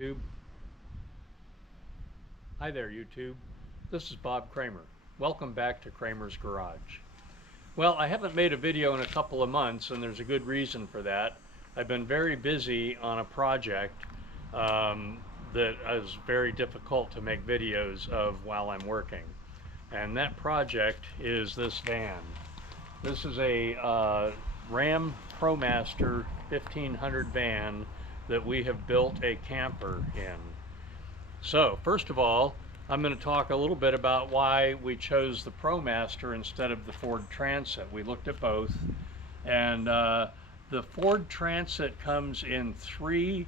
YouTube. Hi there, YouTube. This is Bob Kramer. Welcome back to Kramer's Garage. Well, I haven't made a video in a couple of months, and there's a good reason for that. I've been very busy on a project that is very difficult to make videos of while I'm working. And that project is this van. This is a Ram Promaster 1500 van that we have built a camper in. So first of all, I'm going to talk a little bit about why we chose the Promaster instead of the Ford Transit. We looked at both, and the Ford Transit comes in three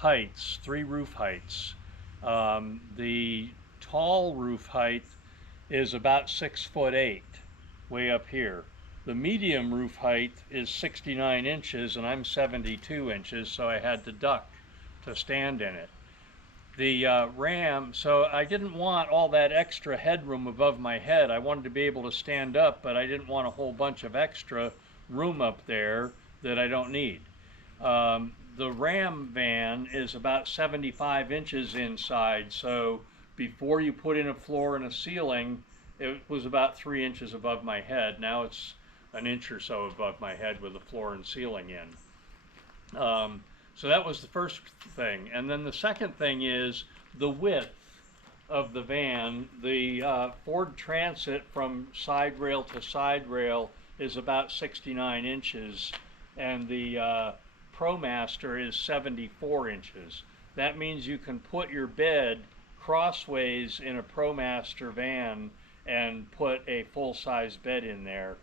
roof heights. The tall roof height is about 6'8", way up here. The medium roof height is 69 inches, and I'm 72 inches, so I had to duck to stand in it. The Ram, so I didn't want all that extra headroom above my head. I wanted to be able to stand up, but I didn't want a whole bunch of extra room up there that I don't need. The Ram van is about 75 inches inside, so before you put in a floor and a ceiling, it was about 3 inches above my head. Now it's an inch or so above my head with the floor and ceiling in. So that was the first thing. And then the second thing is the width of the van. The Ford Transit from side rail to side rail is about 69 inches, and the Promaster is 74 inches. That means you can put your bed crossways in a Promaster van and put a full-size bed in there.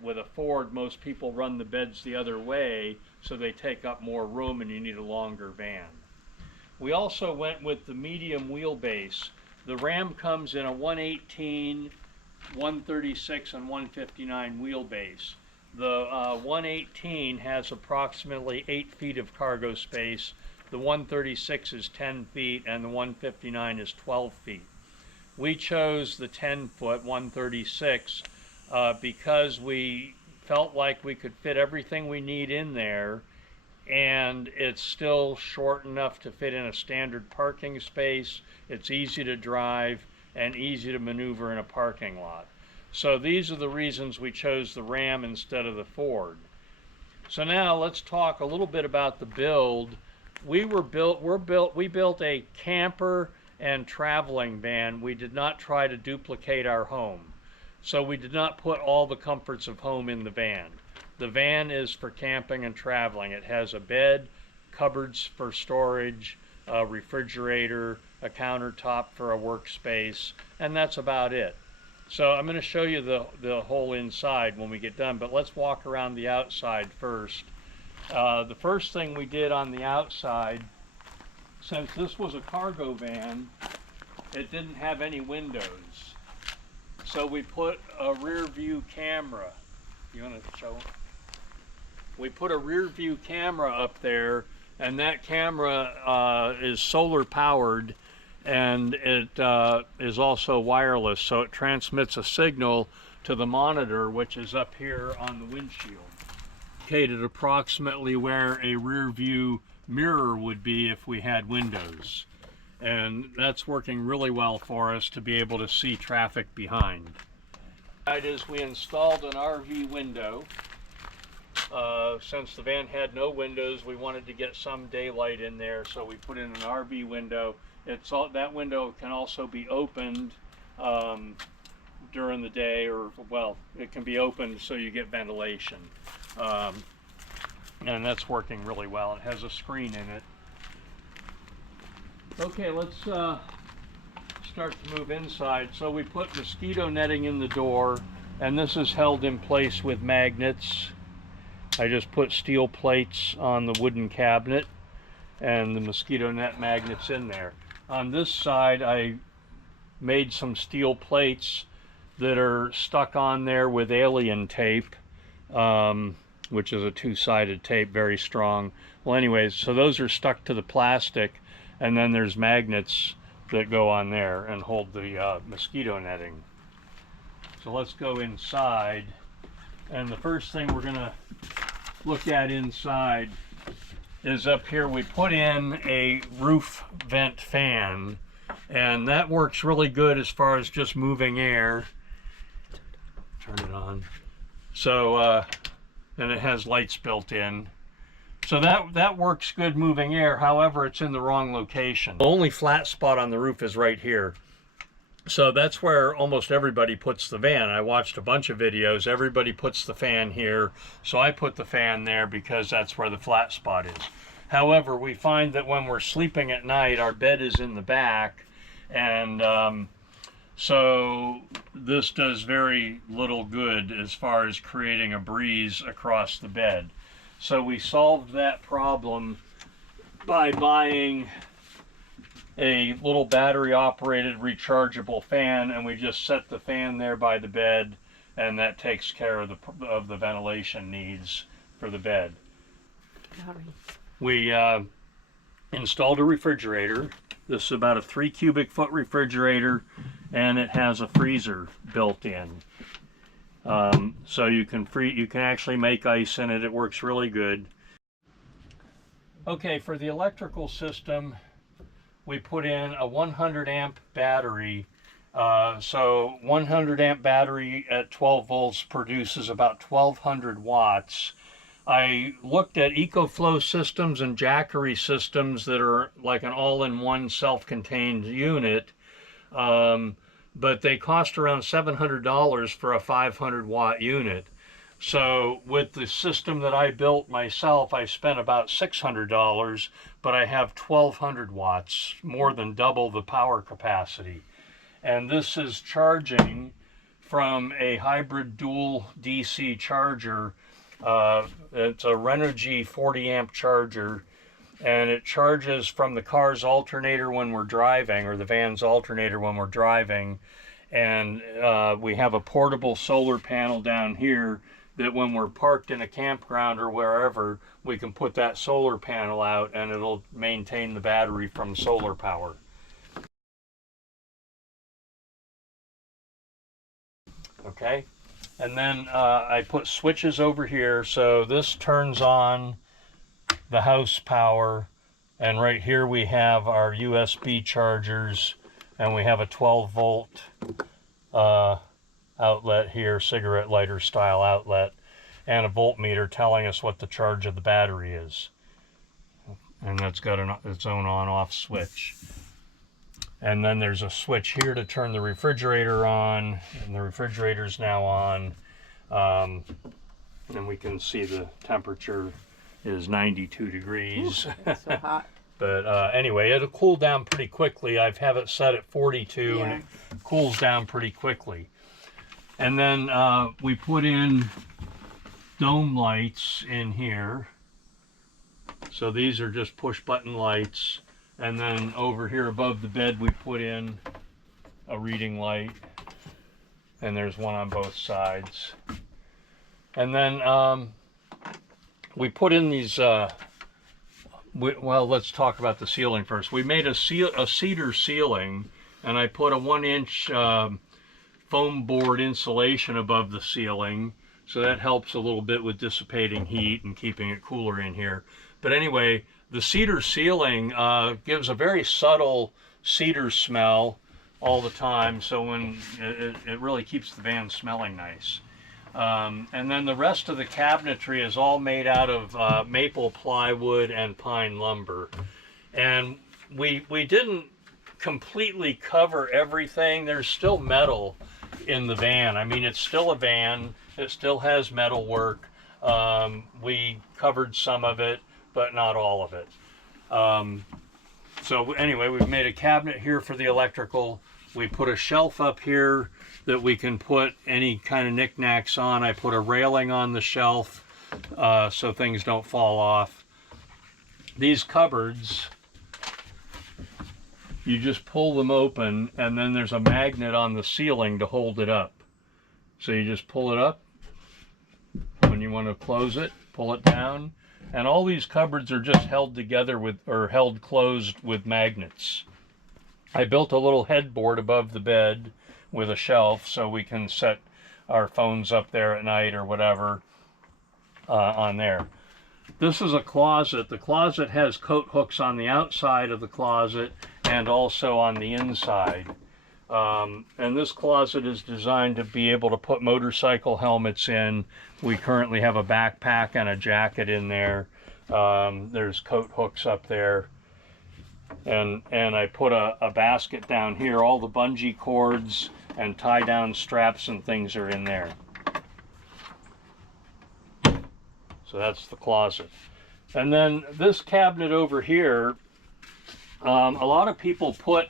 With a Ford, most people run the beds the other way, so they take up more room and you need a longer van. We also went with the medium wheelbase. The Ram comes in a 118, 136, and 159 wheelbase. The 118 has approximately 8 feet of cargo space, the 136 is 10 feet, and the 159 is 12 feet. We chose the 10-foot 136 because we felt like we could fit everything we need in there, and it's still short enough to fit in a standard parking space. It's easy to drive and easy to maneuver in a parking lot. So these are the reasons we chose the Ram instead of the Ford. So now let's talk a little bit about the build. We built a camper and traveling van. We did not try to duplicate our home. So we did not put all the comforts of home in the van. The van is for camping and traveling. It has a bed, cupboards for storage, a refrigerator, a countertop for a workspace, and that's about it. So I'm going to show you the whole inside when we get done, but let's walk around the outside first. The first thing we did on the outside, since this was a cargo van, it didn't have any windows. So we put a rear view camera. You want to show? We put a rear view camera up there, and that camera is solar powered, and it is also wireless, so it transmits a signal to the monitor, which is up here on the windshield, located approximately where a rear view mirror would be if we had windows. And that's working really well for us to be able to see traffic behind. We installed an RV window. Since the van had no windows, we wanted to get some daylight in there, so we put in an RV window. That window can also be opened during the day, or well, it can be opened so you get ventilation. And that's working really well. It has a screen in it. Okay, let's start to move inside. So we put mosquito netting in the door, and this is held in place with magnets. I just put steel plates on the wooden cabinet and the mosquito net magnets in there. On this side, I made some steel plates that are stuck on there with alien tape, which is a two-sided tape, very strong. Well, anyways, so those are stuck to the plastic, and then there's magnets that go on there and hold the mosquito netting. So let's go inside, and the first thing we're going to look at inside is up here. We put in a roof vent fan, and that works really good as far as just moving air. Turn it on. So, and it has lights built in. So that works good moving air. However, it's in the wrong location. The only flat spot on the roof is right here. So that's where almost everybody puts the van. I watched a bunch of videos. Everybody puts the fan here. So I put the fan there because that's where the flat spot is. However, we find that when we're sleeping at night, our bed is in the back. And so this does very little good as far as creating a breeze across the bed. So we solved that problem by buying a little battery operated rechargeable fan, and we just set the fan there by the bed, and that takes care of the ventilation needs for the bed. We installed a refrigerator. This is about a 3 cubic foot refrigerator, and it has a freezer built in. So you can actually make ice in it. It works really good. Okay, for the electrical system, we put in a 100 amp battery. So 100 amp battery at 12 volts produces about 1200 watts. I looked at EcoFlow systems and Jackery systems that are like an all-in-one self-contained unit, but they cost around $700 for a 500 watt unit. So with the system that I built myself, I spent about $600, but I have 1200 watts, more than double the power capacity. And this is charging from a hybrid dual DC charger. It's a Renogy 40 amp charger, and it charges from the car's alternator when we're driving, or the van's alternator when we're driving. And we have a portable solar panel down here that when we're parked in a campground or wherever, we can put that solar panel out and it'll maintain the battery from solar power. Okay, and then I put switches over here. So this turns on the house power, and right here we have our USB chargers, and we have a 12 volt outlet here, cigarette lighter style outlet, and a voltmeter telling us what the charge of the battery is. And that's got its own on-off switch. And then there's a switch here to turn the refrigerator on, and the refrigerator's now on. And we can see the temperature is 92 degrees. Ooh, that's so hot. But anyway, it'll cool down pretty quickly. I have it set at 42, and it cools down pretty quickly. And then we put in dome lights in here. So these are just push button lights. And then over here above the bed, we put in a reading light. And there's one on both sides. And then we put in these, well, let's talk about the ceiling first. We made a cedar ceiling, and I put a 1-inch foam board insulation above the ceiling, so that helps a little bit with dissipating heat and keeping it cooler in here. But anyway, the cedar ceiling gives a very subtle cedar smell all the time, so when it really keeps the van smelling nice. And then the rest of the cabinetry is all made out of maple plywood and pine lumber. And we didn't completely cover everything. There's still metal in the van. I mean, it's still a van. It still has metal work. We covered some of it, but not all of it. So anyway, we've made a cabinet here for the electrical. We put a shelf up here that we can put any kind of knickknacks on. I put a railing on the shelf so things don't fall off. These cupboards, you just pull them open, and then there's a magnet on the ceiling to hold it up. So you just pull it up. When you want to close it, pull it down. And all these cupboards are just held together with, or held closed with magnets. I built a little headboard above the bed with a shelf so we can set our phones up there at night or whatever on there. This is a closet. The closet has coat hooks on the outside of the closet and also on the inside. And this closet is designed to be able to put motorcycle helmets in. We currently have a backpack and a jacket in there. There's coat hooks up there. And I put a basket down here. All the bungee cords and tie down straps and things are in there. So that's the closet. And then this cabinet over here, a lot of people put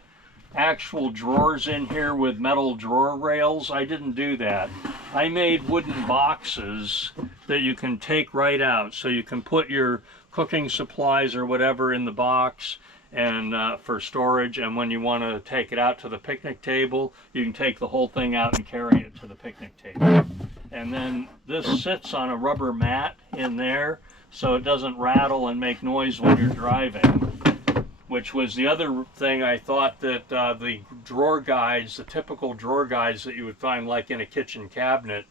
actual drawers in here with metal drawer rails. I didn't do that. I made wooden boxes that you can take right out. So you can put your cooking supplies or whatever in the box and for storage, and when you want to take it out to the picnic table, you can take the whole thing out and carry it to the picnic table. And then this sits on a rubber mat in there so it doesn't rattle and make noise when you're driving, which was the other thing I thought that the drawer guides, the typical drawer guides that you would find like in a kitchen cabinet,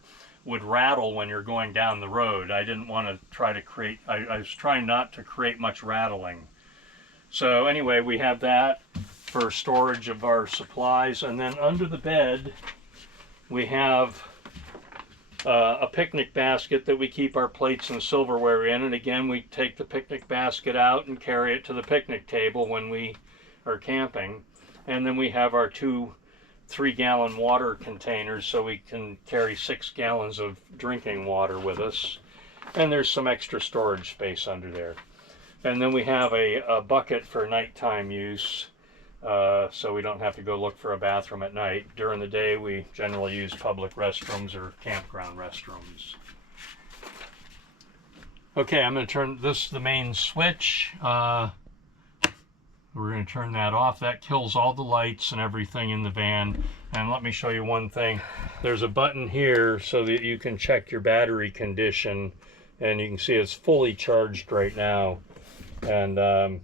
would rattle when you're going down the road. I didn't want to try to create, I was trying not to create much rattling. So anyway, we have that for storage of our supplies. And then under the bed, we have a picnic basket that we keep our plates and silverware in. And again, we take the picnic basket out and carry it to the picnic table when we are camping. And then we have our 2 3-gallon water containers so we can carry 6 gallons of drinking water with us. And there's some extra storage space under there. And then we have a bucket for nighttime use, so we don't have to go look for a bathroom at night. During the day, we generally use public restrooms or campground restrooms. Okay, I'm going to turn this, the main switch. We're going to turn that off. That kills all the lights and everything in the van. And let me show you one thing. There's a button here so that you can check your battery condition, and you can see it's fully charged right now. And the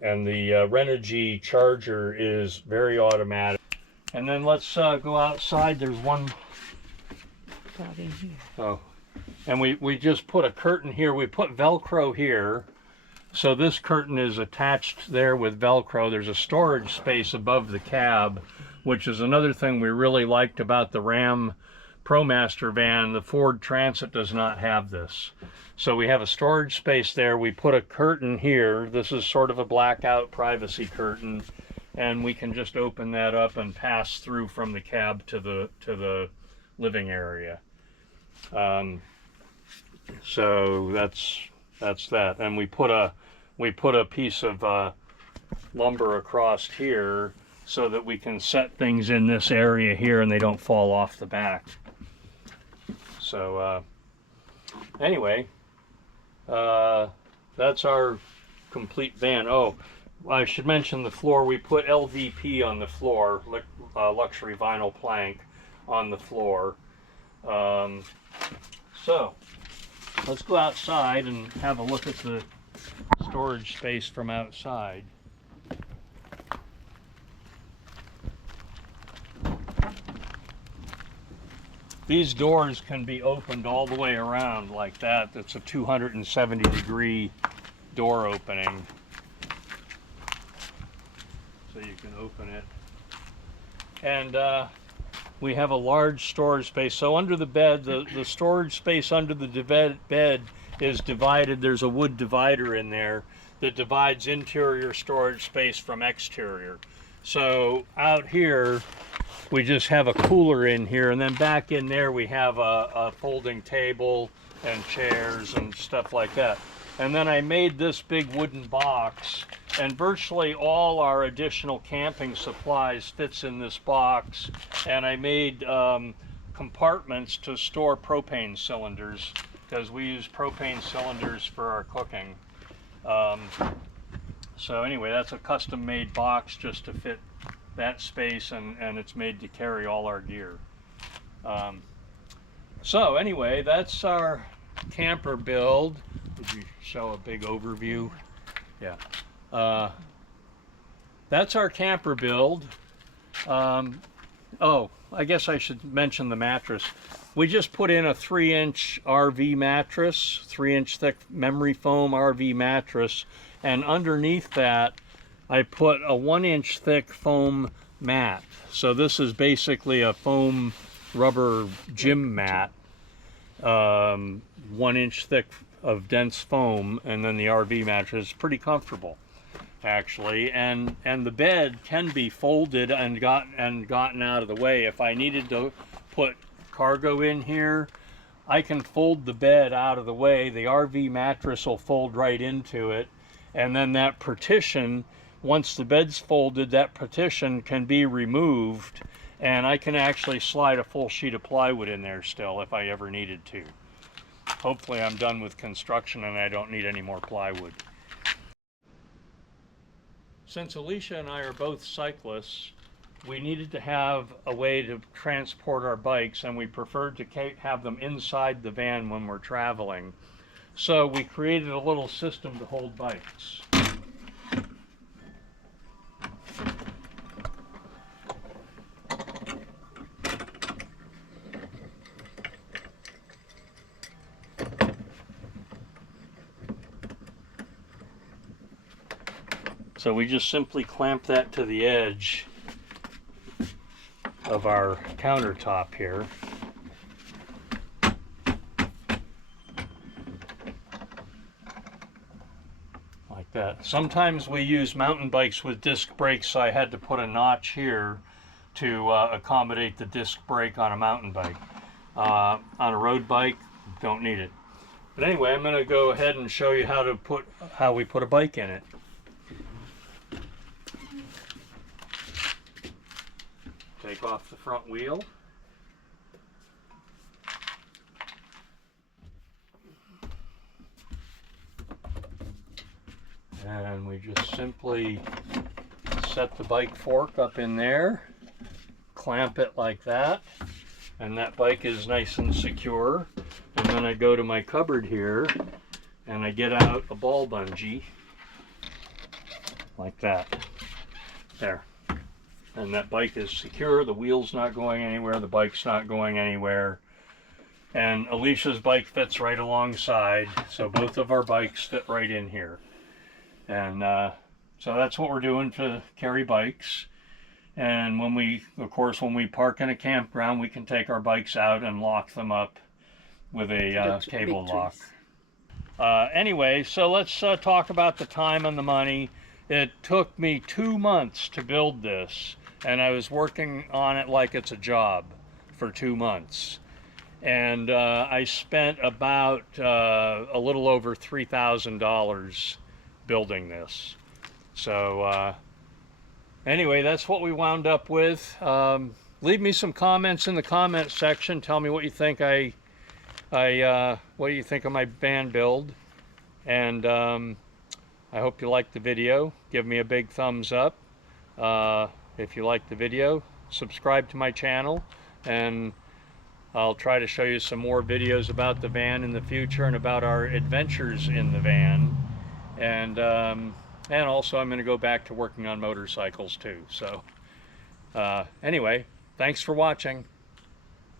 Renogy charger is very automatic. And then let's go outside. There's one in here. Oh, and we just put a curtain here. We put Velcro here, so this curtain is attached there with Velcro. There's a storage space above the cab, which is another thing we really liked about the Ram Promaster van. The Ford Transit does not have this. So we have a storage space there. We put a curtain here. This is sort of a blackout privacy curtain, and we can just open that up and pass through from the cab to the living area. So that's that. And we put a piece of lumber across here so that we can set things in this area here and they don't fall off the back. So anyway, that's our complete van. Oh, I should mention the floor. We put LVP on the floor, luxury vinyl plank on the floor. So let's go outside and have a look at the storage space from outside. These doors can be opened all the way around like that. That's a 270-degree door opening. So you can open it. And we have a large storage space. So under the bed, the storage space under the bed is divided. There's a wood divider in there that divides interior storage space from exterior. So out here, we just have a cooler in here, and then back in there we have a folding table and chairs and stuff like that. And then I made this big wooden box, and virtually all our additional camping supplies fits in this box. And I made compartments to store propane cylinders, because we use propane cylinders for our cooking. So anyway, that's a custom-made box just to fit that space, and it's made to carry all our gear. So anyway, that's our camper build. Would you show a big overview? Yeah. That's our camper build. Oh, I guess I should mention the mattress. We just put in a 3-inch RV mattress, 3-inch thick memory foam RV mattress, and underneath that I put a 1-inch thick foam mat. So this is basically a foam rubber gym mat, 1-inch thick of dense foam, and then the RV mattress is pretty comfortable, actually, and the bed can be folded and gotten out of the way. If I needed to put cargo in here, I can fold the bed out of the way. The RV mattress will fold right into it, and then that partition, once the bed's folded, that partition can be removed, and I can actually slide a full sheet of plywood in there still if I ever needed to. Hopefully I'm done with construction and I don't need any more plywood. Since Alicia and I are both cyclists, we needed to have a way to transport our bikes, and we preferred to have them inside the van when we're traveling. So we created a little system to hold bikes. So we just simply clamp that to the edge of our countertop here. Like that. Sometimes we use mountain bikes with disc brakes, so I had to put a notch here to accommodate the disc brake on a mountain bike. On a road bike, don't need it. But anyway, I'm going to go ahead and show you how we put a bike in it. Take off the front wheel. And we just simply set the bike fork up in there, clamp it like that, and that bike is nice and secure. And then I go to my cupboard here and I get out a ball bungee like that. There. And that bike is secure, the wheel's not going anywhere, the bike's not going anywhere. And Alicia's bike fits right alongside, so both of our bikes fit right in here. And so that's what we're doing to carry bikes. And when we park in a campground, we can take our bikes out and lock them up with a cable lock. Anyway, so let's talk about the time and the money. It took me 2 months to build this, and I was working on it like it's a job for 2 months. And I spent about a little over $3,000 building this. So anyway, that's what we wound up with. Leave me some comments in the comment section. Tell me what you think what do you think of my van build. And I hope you liked the video. Give me a big thumbs up. If you liked the video, subscribe to my channel, and I'll try to show you some more videos about the van in the future and about our adventures in the van. And also I'm going to go back to working on motorcycles too. So anyway, thanks for watching.